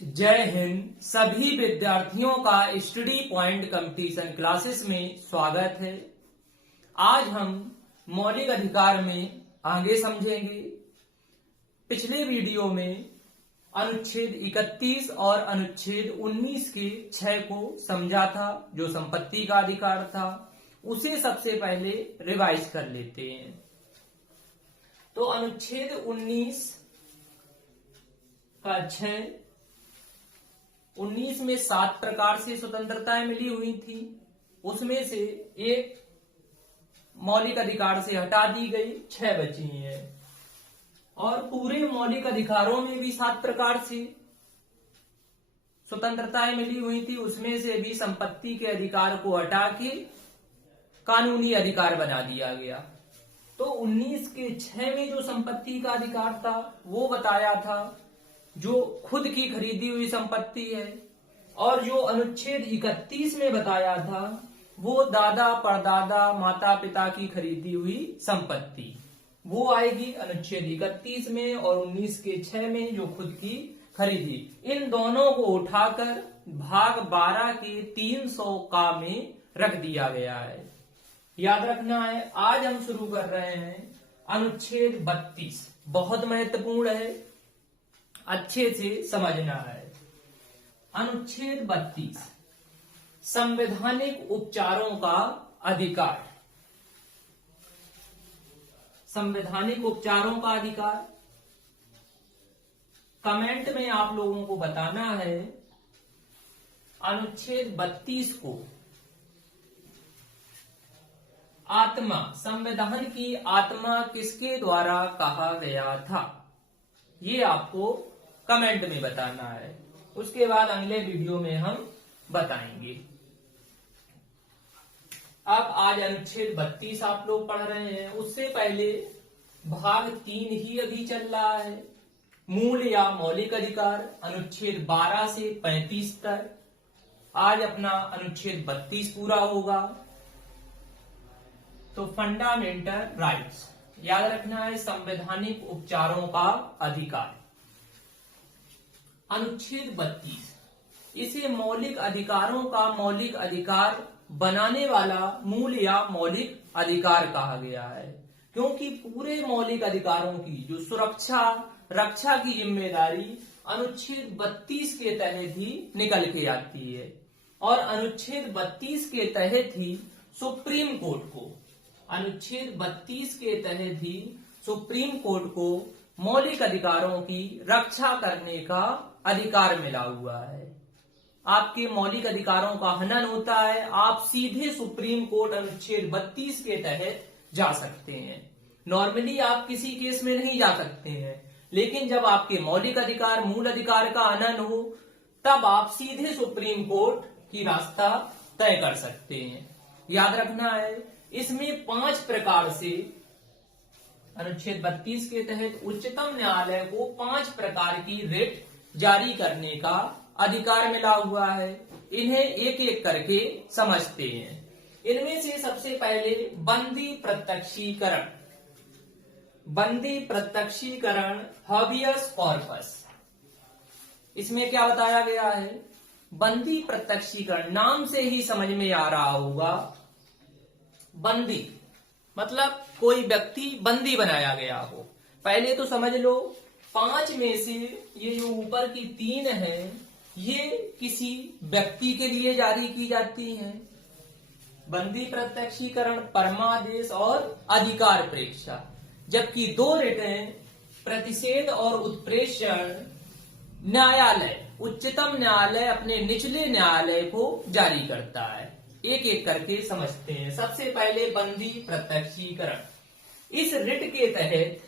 जय हिंद। सभी विद्यार्थियों का स्टडी पॉइंट कंपटीशन क्लासेस में स्वागत है। आज हम मौलिक अधिकार में आगे समझेंगे। पिछले वीडियो में अनुच्छेद 31 और अनुच्छेद 19 के 6 को समझा था, जो संपत्ति का अधिकार था। उसे सबसे पहले रिवाइज कर लेते हैं। तो अनुच्छेद 19 का 6, 19 में 7 प्रकार से स्वतंत्रताएं मिली हुई थी। उसमें से एक मौलिक अधिकार से हटा दी गई, 6 बची हैं। और पूरे मौलिक अधिकारों में भी 7 प्रकार से स्वतंत्रताएं मिली हुई थी। उसमें से भी संपत्ति के अधिकार को हटा के कानूनी अधिकार बना दिया गया। तो 19 के 6 में जो संपत्ति का अधिकार था वो बताया था, जो खुद की खरीदी हुई संपत्ति है। और जो अनुच्छेद 31 में बताया था वो दादा परदादा माता पिता की खरीदी हुई संपत्ति, वो आएगी अनुच्छेद 31 में। और 19 के 6 में जो खुद की खरीदी, इन दोनों को उठाकर भाग 12 के 300 का में रख दिया गया है। याद रखना है। आज हम शुरू कर रहे हैं अनुच्छेद 32। बहुत महत्वपूर्ण है, अच्छे से समझना है। अनुच्छेद 32 संवैधानिक उपचारों का अधिकार। संवैधानिक उपचारों का अधिकार, कमेंट में आप लोगों को बताना है अनुच्छेद 32 को आत्मा, संविधान की आत्मा किसके द्वारा कहा गया था, ये आपको कमेंट में बताना है। उसके बाद अगले वीडियो में हम बताएंगे। अब आज अनुच्छेद 32 आप लोग पढ़ रहे हैं। उससे पहले भाग 3 ही अभी चल रहा है, मूल या मौलिक अधिकार, अनुच्छेद 12 से 35 तक। आज अपना अनुच्छेद 32 पूरा होगा। तो फंडामेंटल राइट्स याद रखना है, संवैधानिक उपचारों का अधिकार। अनुच्छेद 32 इसे मौलिक अधिकारों का मौलिक अधिकार बनाने वाला मूल या मौलिक अधिकार कहा गया है, क्योंकि पूरे मौलिक अधिकारों की जो सुरक्षा रक्षा की जिम्मेदारी अनुच्छेद 32 के तहत ही निकल के आती है। और अनुच्छेद 32 के तहत ही सुप्रीम कोर्ट को, अनुच्छेद 32 के तहत ही सुप्रीम कोर्ट को मौलिक अधिकारों की रक्षा करने का अधिकार मिला हुआ है। आपके मौलिक अधिकारों का हनन होता है, आप सीधे सुप्रीम कोर्ट अनुच्छेद 32 के तहत जा सकते हैं। नॉर्मली आप किसी केस में नहीं जा सकते हैं, लेकिन जब आपके मौलिक अधिकार मूल अधिकार का हनन हो तब आप सीधे सुप्रीम कोर्ट की रास्ता तय कर सकते हैं। याद रखना है, इसमें 5 प्रकार से अनुच्छेद 32 के तहत उच्चतम न्यायालय को 5 प्रकार की रिट जारी करने का अधिकार मिला हुआ है। इन्हें एक एक करके समझते हैं। इनमें से सबसे पहले बंदी प्रत्यक्षीकरण। बंदी प्रत्यक्षीकरण, हाबियस कॉर्पस। इसमें क्या बताया गया है? बंदी प्रत्यक्षीकरण, नाम से ही समझ में आ रहा होगा, बंदी मतलब कोई व्यक्ति बंदी बनाया गया हो। पहले तो समझ लो, 5 में से ये जो ऊपर की 3 है ये किसी व्यक्ति के लिए जारी की जाती हैं। बंदी प्रत्यक्षीकरण, परमादेश और अधिकार प्रेक्षा। जबकि 2 रिटें, प्रतिषेध और उत्प्रेषण, न्यायालय, उच्चतम न्यायालय अपने निचले न्यायालय को जारी करता है। एक एक करके समझते हैं। सबसे पहले बंदी प्रत्यक्षीकरण। इस रिट के तहत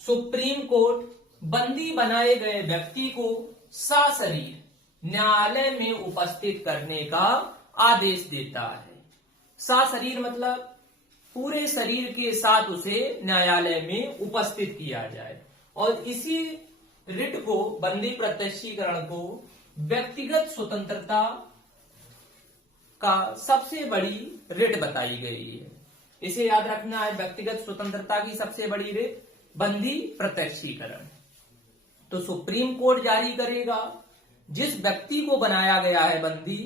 सुप्रीम कोर्ट बंदी बनाए गए व्यक्ति को सशरीर न्यायालय में उपस्थित करने का आदेश देता है। सशरीर मतलब पूरे शरीर के साथ उसे न्यायालय में उपस्थित किया जाए। और इसी रिट को, बंदी प्रत्यक्षीकरण को, व्यक्तिगत स्वतंत्रता का सबसे बड़ी रिट बताई गई है। इसे याद रखना है, व्यक्तिगत स्वतंत्रता की सबसे बड़ी रिट बंदी प्रत्यक्षीकरण। तो सुप्रीम कोर्ट जारी करेगा जिस व्यक्ति को बनाया गया है बंदी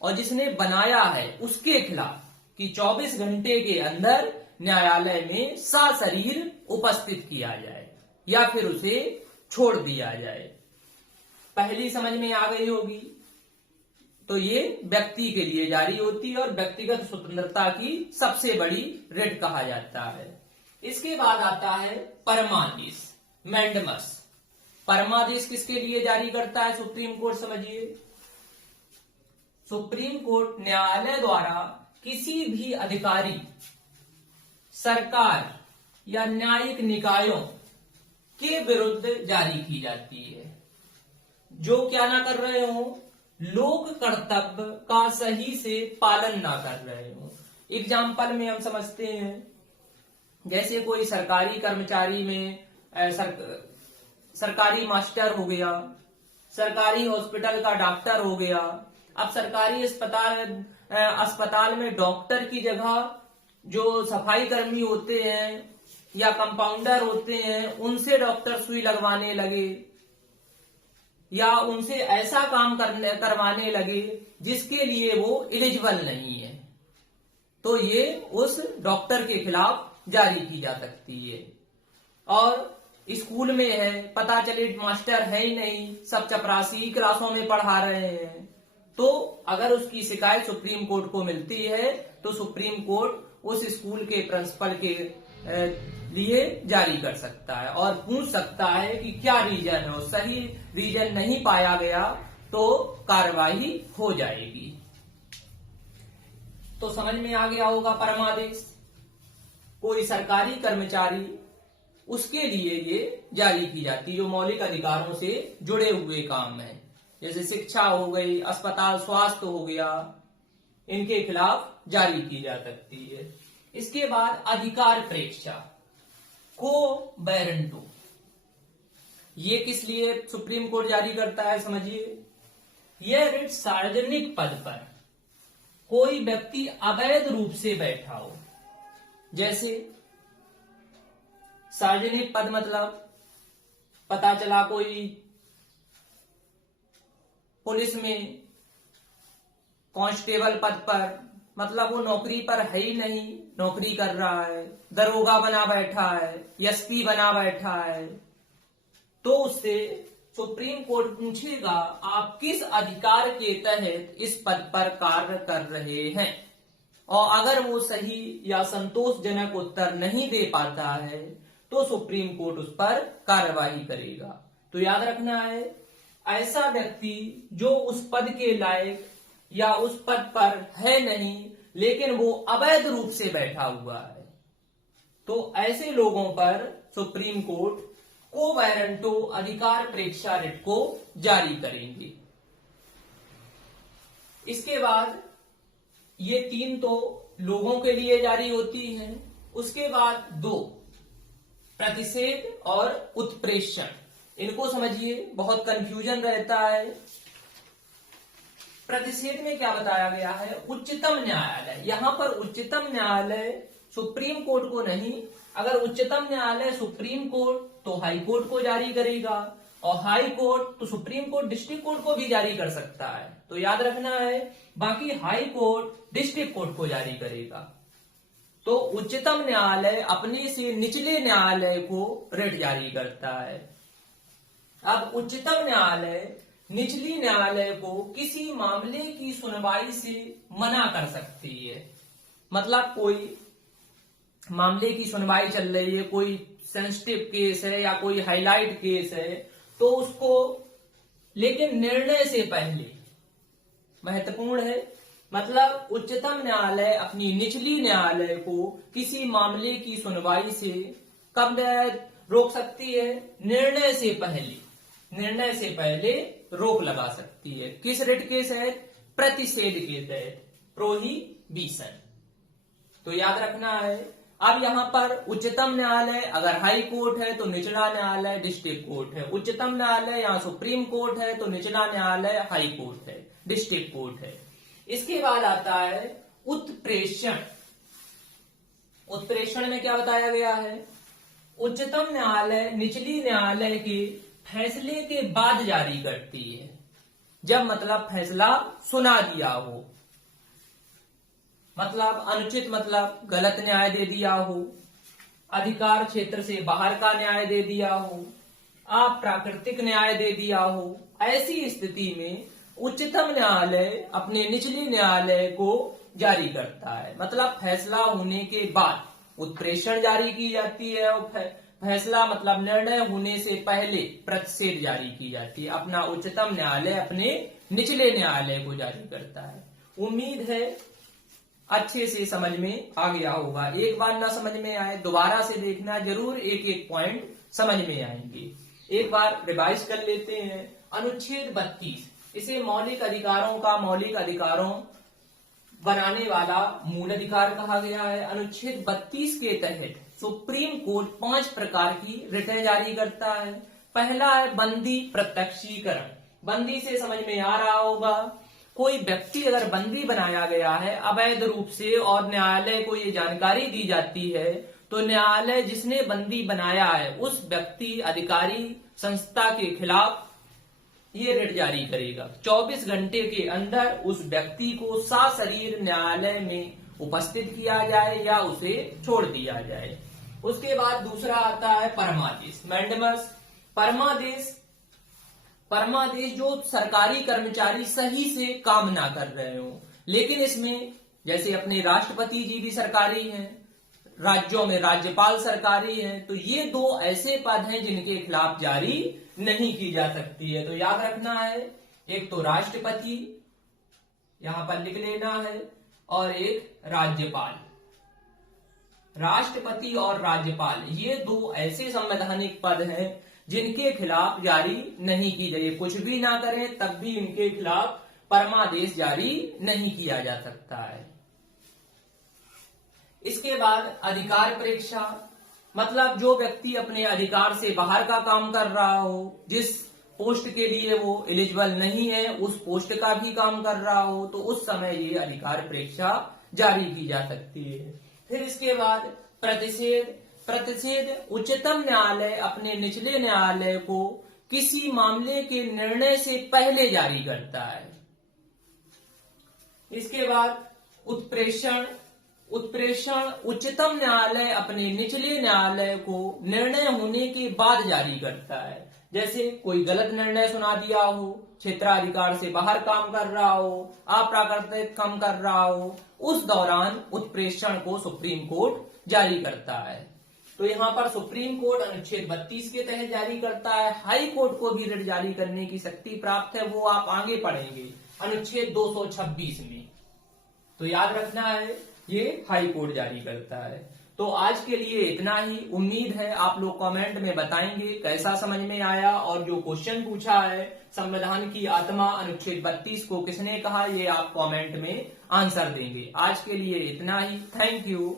और जिसने बनाया है उसके खिलाफ कि 24 घंटे के अंदर न्यायालय में सशरीर उपस्थित किया जाए या फिर उसे छोड़ दिया जाए। पहली समझ में आ गई होगी। तो ये व्यक्ति के लिए जारी होती है और व्यक्तिगत स्वतंत्रता की सबसे बड़ी रिट कहा जाता है। इसके बाद आता है परमादेश, मैंडमस। परमादेश किसके लिए जारी करता है सुप्रीम कोर्ट? समझिए, सुप्रीम कोर्ट न्यायालय द्वारा किसी भी अधिकारी, सरकार या न्यायिक निकायों के विरुद्ध जारी की जाती है जो क्या ना कर रहे हो, लोक कर्तव्य का सही से पालन ना कर रहे हो। एग्जाम्पल में हम समझते हैं, जैसे कोई सरकारी कर्मचारी में सरकारी मास्टर हो गया, सरकारी हॉस्पिटल का डॉक्टर हो गया। अब सरकारी अस्पताल में डॉक्टर की जगह जो सफाई कर्मी होते हैं या कंपाउंडर होते हैं उनसे डॉक्टर सुई लगवाने लगे या उनसे ऐसा काम करवाने लगे जिसके लिए वो एलिजिबल नहीं है, तो ये उस डॉक्टर के खिलाफ जारी की जा सकती है। और स्कूल में है, पता चले मास्टर है ही नहीं, सब चपरासी क्लासों में पढ़ा रहे हैं, तो अगर उसकी शिकायत सुप्रीम कोर्ट को मिलती है तो सुप्रीम कोर्ट उस स्कूल के प्रिंसिपल के लिए जारी कर सकता है और पूछ सकता है कि क्या रीजन है। सही रीजन नहीं पाया गया तो कार्रवाई हो जाएगी। तो समझ में आ गया होगा परमादेश। कोई सरकारी कर्मचारी, उसके लिए ये जारी की जाती है जो मौलिक अधिकारों से जुड़े हुए काम है, जैसे शिक्षा हो गई, अस्पताल स्वास्थ्य हो गया, इनके खिलाफ जारी की जा सकती है। इसके बाद अधिकार प्रेक्षा, को बैरेंटो, ये किस लिए सुप्रीम कोर्ट जारी करता है? समझिए, यह रिट सार्वजनिक पद पर कोई व्यक्ति अवैध रूप से बैठा हो, जैसे सार्वजनिक पद मतलब पता चला कोई पुलिस में कांस्टेबल पद पर, मतलब वो नौकरी पर है ही नहीं, नौकरी कर रहा है, दरोगा बना बैठा है, एसपी बना बैठा है, तो उससे सुप्रीम कोर्ट पूछेगा आप किस अधिकार के तहत इस पद पर कार्य कर रहे हैं, और अगर वो सही या संतोषजनक उत्तर नहीं दे पाता है तो सुप्रीम कोर्ट उस पर कार्रवाई करेगा। तो याद रखना है, ऐसा व्यक्ति जो उस पद के लायक या उस पद पर है नहीं लेकिन वो अवैध रूप से बैठा हुआ है, तो ऐसे लोगों पर सुप्रीम कोर्ट को बैरेंटो अधिकार प्रेक्षा रिट को जारी करेंगे। इसके बाद ये तीन तो लोगों के लिए जारी होती हैं। उसके बाद दो, प्रतिषेध और उत्प्रेषण, इनको समझिए, बहुत कंफ्यूजन रहता है। प्रतिषेध में क्या बताया गया है? उच्चतम न्यायालय, यहां पर उच्चतम न्यायालय सुप्रीम कोर्ट को नहीं, अगर उच्चतम न्यायालय सुप्रीम कोर्ट तो हाई कोर्ट को जारी करेगा, और हाई कोर्ट तो सुप्रीम कोर्ट डिस्ट्रिक्ट कोर्ट को भी जारी कर सकता है। तो याद रखना है, बाकी हाई कोर्ट डिस्ट्रिक्ट कोर्ट को जारी करेगा। तो उच्चतम न्यायालय अपने से निचले न्यायालय को रिट जारी करता है। अब उच्चतम न्यायालय निचली न्यायालय को किसी मामले की सुनवाई से मना कर सकती है। मतलब कोई मामले की सुनवाई चल रही है, कोई सेंसिटिव केस है या कोई हाईलाइट केस है, तो उसको, लेकिन निर्णय से पहले, महत्वपूर्ण है, मतलब उच्चतम न्यायालय अपनी निचली न्यायालय को किसी मामले की सुनवाई से कब रोक सकती है? निर्णय से पहले, निर्णय से पहले रोक लगा सकती है। किस रिट के तहत? प्रतिषेध के तहत, प्रोहिबिशन। तो याद रखना है। अब यहां पर उच्चतम न्यायालय अगर हाई कोर्ट है तो निचला न्यायालय डिस्ट्रिक्ट कोर्ट है, उच्चतम न्यायालय यहां सुप्रीम कोर्ट है तो निचला न्यायालय हाई कोर्ट है, डिस्ट्रिक्ट कोर्ट है। इसके बाद आता है उत्प्रेषण। उत्प्रेषण में क्या बताया गया है? उच्चतम न्यायालय निचली न्यायालय के फैसले के बाद जारी करती है। जब मतलब फैसला सुना दिया हो, मतलब अनुचित मतलब गलत न्याय दे दिया हो, अधिकार क्षेत्र से बाहर का न्याय दे दिया हो, अप्राकृतिक न्याय दे दिया हो, ऐसी स्थिति में उच्चतम न्यायालय अपने निचले न्यायालय को जारी करता है। मतलब फैसला होने के बाद उत्प्रेषण जारी की जाती है और फैसला मतलब निर्णय होने से पहले प्रतिषेध जारी की जाती है। अपना उच्चतम न्यायालय अपने निचले न्यायालय को जारी करता है। उम्मीद है अच्छे से समझ में आ गया होगा। एक बार ना समझ में आए दोबारा से देखना, जरूर एक एक पॉइंट समझ में आएंगे। एक बार रिवाइज कर लेते हैं। अनुच्छेद 32, इसे मौलिक अधिकारों का मौलिक अधिकारों बनाने वाला मूल अधिकार कहा गया है। अनुच्छेद 32 के तहत सुप्रीम कोर्ट 5 प्रकार की रिटें जारी करता है। पहला है बंदी प्रत्यक्षीकरण। बंदी से समझ में आ रहा होगा, कोई व्यक्ति अगर बंदी बनाया गया है अवैध रूप से और न्यायालय को ये जानकारी दी जाती है, तो न्यायालय जिसने बंदी बनाया है उस व्यक्ति, अधिकारी, संस्था के खिलाफ ये रिट जारी करेगा। 24 घंटे के अंदर उस व्यक्ति को सशरीर न्यायालय में उपस्थित किया जाए या उसे छोड़ दिया जाए। उसके बाद दूसरा आता है परमादेश, मैंडेमस। परमादेश जो सरकारी कर्मचारी सही से काम ना कर रहे हो, लेकिन इसमें जैसे अपने राष्ट्रपति जी भी सरकारी हैं, राज्यों में राज्यपाल सरकारी हैं, तो ये दो ऐसे पद हैं जिनके खिलाफ जारी नहीं की जा सकती है। तो याद रखना है, एक तो राष्ट्रपति यहां पर लिख लेना है और एक राज्यपाल। राष्ट्रपति और राज्यपाल ये दो ऐसे संवैधानिक पद हैं जिनके खिलाफ जारी नहीं की जाए। कुछ भी ना करें तब भी इनके खिलाफ परमादेश जारी नहीं किया जा सकता है। इसके बाद अधिकार परीक्षा, मतलब जो व्यक्ति अपने अधिकार से बाहर का काम कर रहा हो, जिस पोस्ट के लिए वो एलिजिबल नहीं है उस पोस्ट का भी काम कर रहा हो, तो उस समय ये अधिकार परीक्षा जारी की जा सकती है। फिर इसके बाद प्रतिषेध उच्चतम न्यायालय अपने निचले न्यायालय को किसी मामले के निर्णय से पहले जारी करता है। इसके बाद उत्प्रेषण उच्चतम न्यायालय अपने निचले न्यायालय को निर्णय होने के बाद जारी करता है। जैसे कोई गलत निर्णय सुना दिया हो, क्षेत्राधिकार से बाहर काम कर रहा हो, अप्राकृतिक काम कर रहा हो, उस दौरान उत्प्रेषण को सुप्रीम कोर्ट जारी करता है। तो यहाँ पर सुप्रीम कोर्ट अनुच्छेद 32 के तहत जारी करता है। हाई कोर्ट को भी रिट जारी करने की शक्ति प्राप्त है, वो आप आगे पढ़ेंगे अनुच्छेद 226 में। तो याद रखना है, ये हाई कोर्ट जारी करता है। तो आज के लिए इतना ही। उम्मीद है आप लोग कमेंट में बताएंगे कैसा समझ में आया, और जो क्वेश्चन पूछा है संविधान की आत्मा अनुच्छेद 32 को किसने कहा, ये आप कमेंट में आंसर देंगे। आज के लिए इतना ही। Thank you.